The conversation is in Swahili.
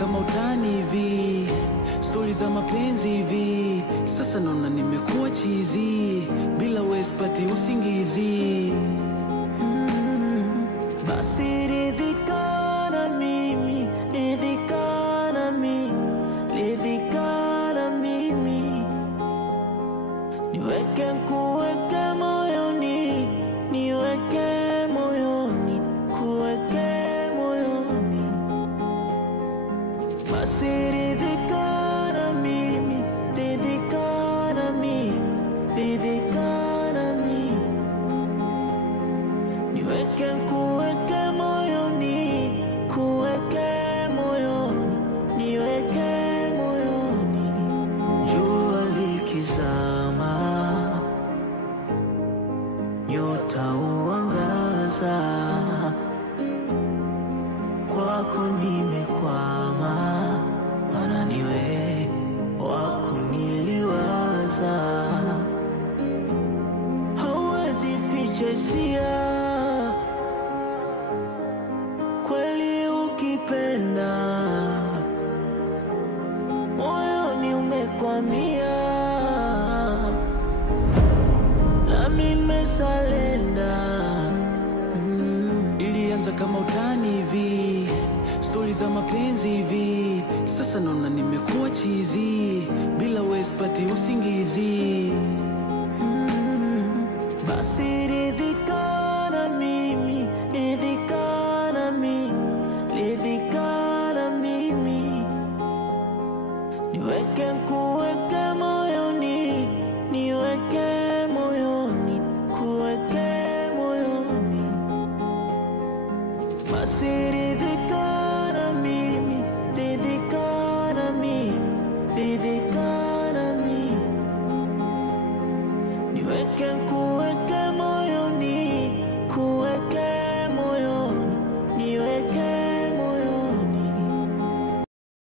kama utani hivi, stori za mapenzi hivi. Sasa naona nimekuwa chizi, bila wewe sipati usingizi. Basi ridhika na mimi, ridhika na mimi, ridhika na mimi. Niweke kuweke moyoni, niweke moyoni, kuweke moyoni. Basi ridhika na mimi, ridhika na mimi, ridhika na mimi. Niweke kuweke moyoni, kuweke moyoni, niweke moyoni. Jua likizama, nyota huangaza, kwako nimekwama, maana niwe wakuniliwaza. Hauwezi ficha hisia, kweli ukipenda, moyoni umekwamia, nami nimesalenda. Ilianza kama utani hivi, stori za mapenzi hivi. Sasa naona nimekuwa chizi, bila wewe sipati usingizi. Basi ridhika